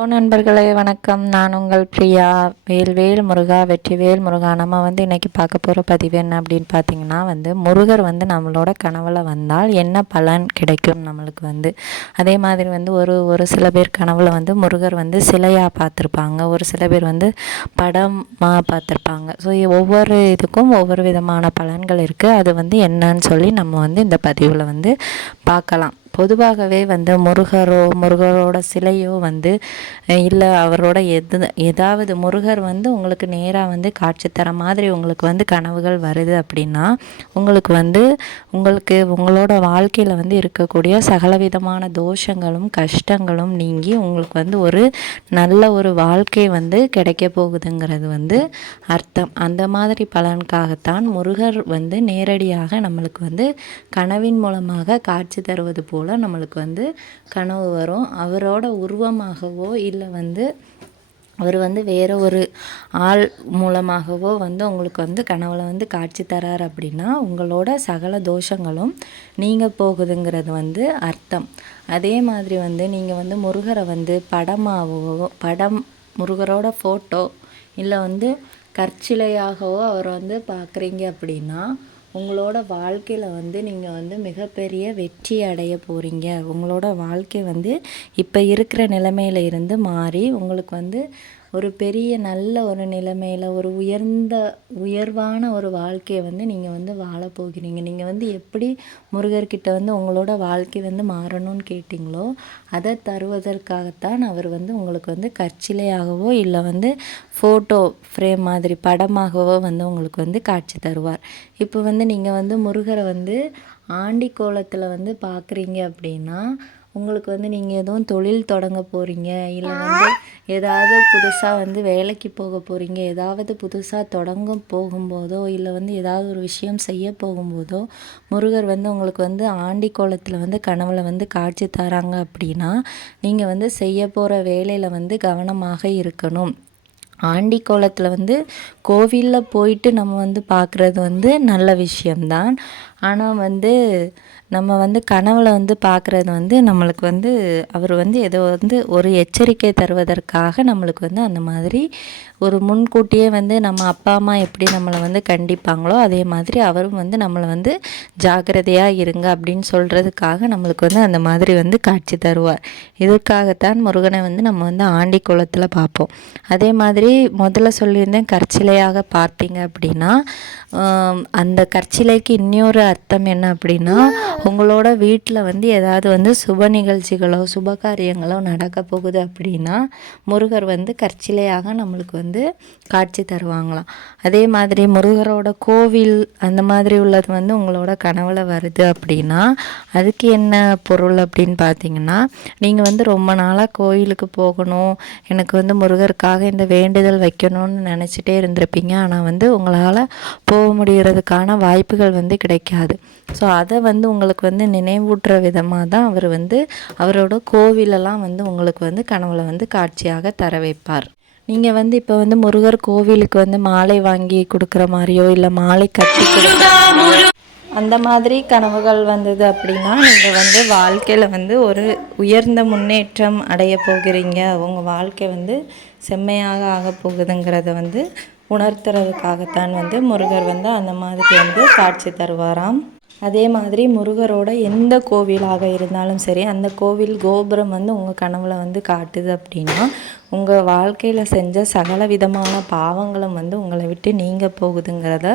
Hello நண்பர்களே வணக்கம். நான் உங்கள் பிரியா. வேல்வேல் முருகா வெற்றிவேல் முருகா. நம்ம வந்து இன்றைக்கி பார்க்க போகிற பதிவு என்ன அப்படின்னு பார்த்தீங்கன்னா வந்து முருகர் வந்து நம்மளோட கனவில் வந்தால் என்ன பலன் கிடைக்கும் நம்மளுக்கு வந்து? அதே மாதிரி வந்து ஒரு ஒரு சில பேர் கனவில் வந்து முருகர் வந்து சிலையாக பார்த்துருப்பாங்க. ஒரு சில பேர் வந்து படமாக பார்த்துருப்பாங்க. ஸோ ஒவ்வொரு இதுக்கும் ஒவ்வொரு விதமான பலன்கள் இருக்குது அது வந்து என்னன்னு சொல்லி நம்ம வந்து இந்த பதிவில் வந்து பார்க்கலாம். பொதுவாகவே வந்து முருகரோ முருகரோட சிலையோ வந்து இல்லை அவரோட எது ஏதாவது முருகர் வந்து உங்களுக்கு நேராக வந்து காட்சி தர மாதிரி உங்களுக்கு வந்து கனவுகள் வருது அப்படின்னா உங்களுக்கு வந்து உங்களுக்கு உங்களோட வாழ்க்கையில் வந்து இருக்கக்கூடிய சகலவிதமான தோஷங்களும் கஷ்டங்களும் நீங்கி உங்களுக்கு வந்து ஒரு நல்ல ஒரு வாழ்க்கை வந்து கிடைக்க போகுதுங்கிறது வந்து அர்த்தம். அந்த மாதிரி பலனுக்காகத்தான் முருகர் வந்து நேரடியாக நம்மளுக்கு வந்து கனவின் மூலமாக காட்சி தருவது போல் போல் நம்மளுக்கு வந்து கனவு வரும். அவரோட உருவமாகவோ இல்லை வந்து அவர் வந்து வேறு ஒரு ஆள் மூலமாகவோ வந்து உங்களுக்கு வந்து கனவுல வந்து காட்சி தரார் அப்படின்னா உங்களோட சகல தோஷங்களும் நீங்கள் போகுதுங்கிறது வந்து அர்த்தம். அதே மாதிரி வந்து நீங்கள் வந்து முருகரை வந்து படமாகவோ படம் முருகரோட ஃபோட்டோ இல்லை வந்து கற்சிலையாகவோ அவர் வந்து பார்க்குறீங்க அப்படின்னா உங்களோட வாழ்க்கையில் வந்து நீங்கள் வந்து மிகப்பெரிய வெற்றி அடைய போகிறீங்க உங்களோட வாழ்க்கை வந்து இப்போ இருக்கிற நிலைமையில இருந்து மாறி உங்களுக்கு வந்து ஒரு பெரிய நல்ல ஒரு நிலைமையில் ஒரு உயர்ந்த உயர்வான ஒரு வாழ்க்கையை வந்து நீங்கள் வந்து வாழ போகிறீங்க. நீங்கள் வந்து எப்படி முருகர்கிட்ட வந்து உங்களோட வாழ்க்கை வந்து மாறணும்னு கேட்டிங்களோ அதை தருவதற்காகத்தான் அவர் வந்து உங்களுக்கு வந்து கற்சிலையாகவோ இல்லை வந்து ஃபோட்டோ ஃப்ரேம் மாதிரி படமாகவோ வந்து உங்களுக்கு வந்து காட்சி தருவார். இப்போ வந்து நீங்கள் வந்து முருகரை வந்து ஆண்டி கோலத்தில் வந்து பார்க்குறீங்க அப்படின்னா உங்களுக்கு வந்து நீங்கள் எதுவும் தொழில் தொடங்க போகிறீங்க இல்லை வந்து ஏதாவது புதுசாக வந்து வேலைக்கு போக போகிறீங்க ஏதாவது புதுசாக தொடங்க போகும்போதோ இல்லை வந்து ஏதாவது ஒரு விஷயம் செய்ய போகும்போதோ முருகர் வந்து உங்களுக்கு வந்து ஆண்டி கோலத்தில் வந்து கனவுல வந்து காட்சி தராங்க அப்படின்னா நீங்கள் வந்து செய்ய போகிற வேலையில் வந்து கவனமாக இருக்கணும். ஆண்டி கோலத்தில் வந்து கோவிலில் போயிட்டு நம்ம வந்து பார்க்குறது வந்து நல்ல விஷயம்தான். ஆனால் வந்து நம்ம வந்து கனவுல வந்து பார்க்குறது வந்து நம்மளுக்கு வந்து அவர் வந்து ஏதோ வந்து ஒரு எச்சரிக்கை தருவதற்காக நம்மளுக்கு வந்து அந்த மாதிரி ஒரு முன்கூட்டியே வந்து நம்ம அப்பா அம்மா எப்படி நம்மளை வந்து கண்டிப்பாங்களோ அதே மாதிரி அவரும் வந்து நம்மளை வந்து ஜாக்கிரதையாக இருங்க அப்படின்னு சொல்கிறதுக்காக நம்மளுக்கு வந்து அந்த மாதிரி வந்து காட்சி தருவார். இதற்காகத்தான் முருகனை வந்து நம்ம வந்து ஆண்டி குளத்தில் பார்ப்போம். அதே மாதிரி முதல்ல சொல்லியிருந்தேன் கற்சிலையாக பார்த்தீங்க அப்படின்னா அந்த கற்சிலைக்கு இன்னொரு அர்த்தம் என்ன அப்படின்னா உங்களோட வீட்டில் வந்து ஏதாவது வந்து சுப நிகழ்ச்சிகளோ சுப காரியங்களோ நடக்க போகுது அப்படின்னா முருகர் வந்து கற்சிலையாக நம்மளுக்கு வந்து காட்சி தருவாங்களாம். அதே மாதிரி முருகரோட கோவில் அந்த மாதிரி உள்ளது வந்து உங்களோட கனவுல வருது அப்படின்னா அதுக்கு என்ன பொருள் அப்படின்னு பார்த்தீங்கன்னா நீங்கள் வந்து ரொம்ப நாளாக கோயிலுக்கு போகணும் எனக்கு வந்து முருகருக்காக இந்த வேண்டுதல் வைக்கணும்னு நினச்சிட்டே இருந்திருப்பீங்க. ஆனால் வந்து உங்களால் போக முடிகிறதுக்கான வாய்ப்புகள் வந்து கிடைக்காது. ஸோ அதை வந்து உங்களுக்கு வந்து நினைவூட்டுற விதமாக தான் அவர் வந்து அவரோட கோவிலெல்லாம் வந்து உங்களுக்கு வந்து கனவுல வந்து காட்சியாக தர வைப்பார். நீங்கள் வந்து இப்போ வந்து முருகர் கோவிலுக்கு வந்து மாலை வாங்கி கொடுக்குற மாதிரியோ இல்லை மாலை கட்டி கொடுக்குற அந்த மாதிரி கனவுகள் வந்தது அப்படின்னா நீங்கள் வந்து வாழ்க்கையில் வந்து ஒரு உயர்ந்த முன்னேற்றம் அடைய போகிறீங்க. உங்கள் வாழ்க்கை வந்து செம்மையாக ஆக போகுதுங்கிறத வந்து உணர்த்துறதுக்காகத்தான் வந்து முருகர் வந்து அந்த மாதிரி வந்து காட்சி தருவாராம். அதே மாதிரி முருகரோட எந்த கோவிலாக இருந்தாலும் சரி அந்த கோவில் கோபுரம் வந்து உங்கள் கனவுல வந்து காட்டுது அப்படின்னா உங்கள் வாழ்க்கையில் செஞ்ச சகல விதமான பாவங்களும் வந்து உங்களை விட்டு நீங்கள் போகுதுங்கிறத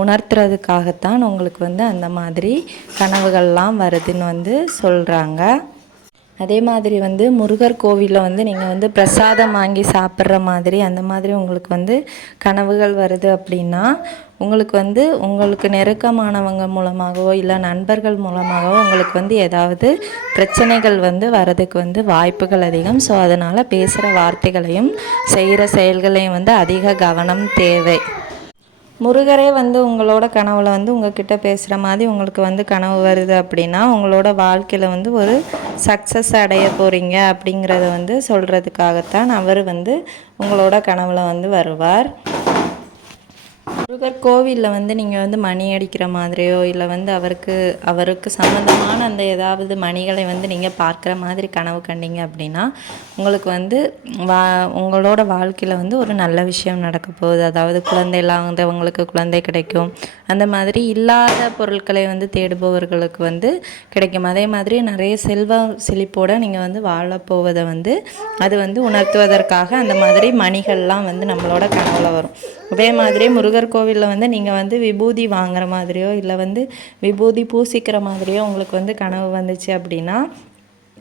உணர்த்துறதுக்காகத்தான் உங்களுக்கு வந்து அந்த மாதிரி கனவுகள்லாம் வருதுன்னு வந்து சொல்கிறாங்க அதே மாதிரி வந்து முருகர் கோவிலில் வந்து நீங்கள் வந்து பிரசாதம் வாங்கி சாப்பிட்ற மாதிரி அந்த மாதிரி உங்களுக்கு வந்து கனவுகள் வருது அப்படின்னா உங்களுக்கு வந்து உங்களுக்கு நெருக்கமானவங்க மூலமாகவோ இல்லை நண்பர்கள் மூலமாகவோ உங்களுக்கு வந்து ஏதாவது பிரச்சனைகள் வந்து வரதுக்கு வந்து வாய்ப்புகள் அதிகம். ஸோ அதனால் பேசுகிற வார்த்தைகளையும் செய்கிற செயல்களையும் வந்து அதிக கவனம் தேவை. முருகரே வந்து உங்களோட கனவுல வந்து உங்ககிட்ட பேசுகிற மாதிரி உங்களுக்கு வந்து கனவு வருது அப்படின்னா உங்களோட வாழ்க்கையில் வந்து ஒரு சக்ஸஸ் அடைய போகிறீங்க அப்படிங்கிறத வந்து சொல்கிறதுக்காகத்தான் அவர் வந்து உங்களோட கனவுல வந்து வருவார். முருகர் கோவிலில் வந்து நீங்கள் வந்து மணி அடிக்கிற மாதிரியோ இல்லை வந்து அவருக்கு அவருக்கு சம்மந்தமான அந்த ஏதாவது மணிகளை வந்து நீங்கள் பார்க்குற மாதிரி கனவு கண்டீங்க அப்படின்னா உங்களுக்கு வந்து வா உங்களோட வாழ்க்கையில் வந்து ஒரு நல்ல விஷயம் நடக்க போகுது. அதாவது குழந்தை இல்லாதவங்களுக்கு குழந்தை கிடைக்கும். அந்த மாதிரி இல்லாத பொருட்களை வந்து தேடுபவர்களுக்கு வந்து கிடைக்கும். அதே மாதிரி நிறைய செல்வ செழிப்போடு நீங்கள் வந்து வாழப்போவதை வந்து அது வந்து உணர்த்துவதற்காக அந்த மாதிரி மணிகள்லாம் வந்து நம்மளோட கனவில் வரும். அதே மாதிரி முருகர் கோவிலில் வந்து நீங்கள் வந்து விபூதி வாங்குற மாதிரியோ இல்லை வந்து விபூதி பூசிக்கிற மாதிரியோ உங்களுக்கு வந்து கனவு வந்துச்சு அப்படின்னா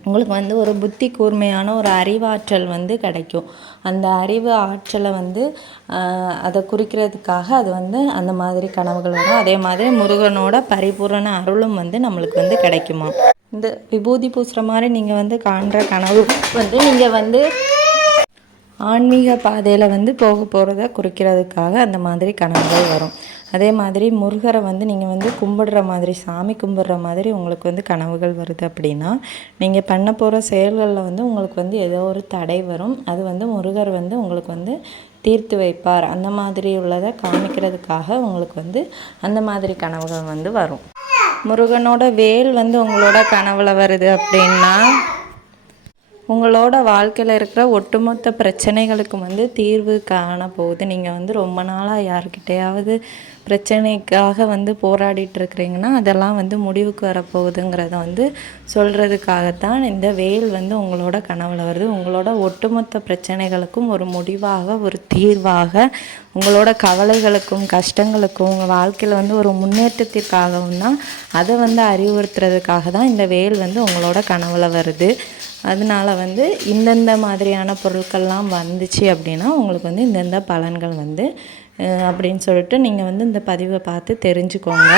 உங்களுக்கு வந்து ஒரு புத்தி கூர்மையான ஒரு அறிவாற்றல் வந்து கிடைக்கும். அந்த அறிவு ஆற்றலை வந்து அதை குறிக்கிறதுக்காக அது வந்து அந்த மாதிரி கனவுகள் வரும். அதே மாதிரி முருகனோட பரிபூரண அருளும் வந்து நம்மளுக்கு வந்து கிடைக்குமா இந்த விபூதி பூசுகிற மாதிரி நீங்கள் வந்து காண்ற கனவு வந்து நீங்கள் வந்து ஆன்மீக பாதையில் வந்து போக போகிறத குறிக்கிறதுக்காக அந்த மாதிரி கனவுகள் வரும். அதே மாதிரி முருகரை வந்து நீங்கள் வந்து கும்பிடுற மாதிரி சாமி கும்பிடுற மாதிரி உங்களுக்கு வந்து கனவுகள் வருது அப்படின்னா நீங்கள் பண்ண போகிற செயல்களில் வந்து உங்களுக்கு வந்து ஏதோ ஒரு தடை வரும். அது வந்து முருகர் வந்து உங்களுக்கு வந்து தீர்த்து வைப்பார். அந்த மாதிரி உள்ளதை காமிக்கிறதுக்காக உங்களுக்கு வந்து அந்த மாதிரி கனவுகள் வந்து வரும். முருகனோட வேல் வந்து உங்களோட கனவில் வருது அப்படின்னா உங்களோட வாழ்க்கையில் இருக்கிற ஒட்டுமொத்த பிரச்சனைகளுக்கும் வந்து தீர்வு காண போகுது நீங்கள் வந்து ரொம்ப நாளாக யாருக்கிட்டையாவது பிரச்சனைக்காக வந்து போராடிட்டு இருக்கிறீங்கன்னா அதெல்லாம் வந்து முடிவுக்கு வரப்போகுதுங்கிறத வந்து சொல்கிறதுக்காகத்தான் இந்த வேல் வந்து உங்களோட கனவுல வருது. உங்களோட ஒட்டுமொத்த பிரச்சனைகளுக்கும் ஒரு முடிவாக ஒரு தீர்வாக உங்களோட கவலைகளுக்கும் கஷ்டங்களுக்கும் உங்கள் வாழ்க்கையில் வந்து ஒரு முன்னேற்றத்திற்காகவும் தான் அதை வந்து அறிவுறுத்துறதுக்காக தான் இந்த வேல் வந்து உங்களோட கனவுல வருது. அதனால வந்து இந்தந்த மாதிரியான பொருட்கள்லாம் வந்துச்சு அப்படின்னா உங்களுக்கு வந்து இந்தந்த பலன்கள் வந்து அப்படின்னு சொல்லிட்டு நீங்கள் வந்து இந்த பதிவை பார்த்து தெரிஞ்சுக்கோங்க.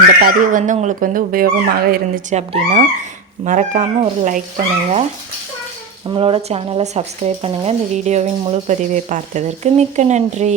இந்த பதிவு வந்து உங்களுக்கு வந்து உபயோகமாக இருந்துச்சு அப்படின்னா மறக்காமல் ஒரு லைக் பண்ணுங்கள் நம்மளோட சேனலை சப்ஸ்கிரைப் பண்ணுங்கள் இந்த வீடியோவின் முழு பதிவை பார்த்ததற்கு மிக்க நன்றி.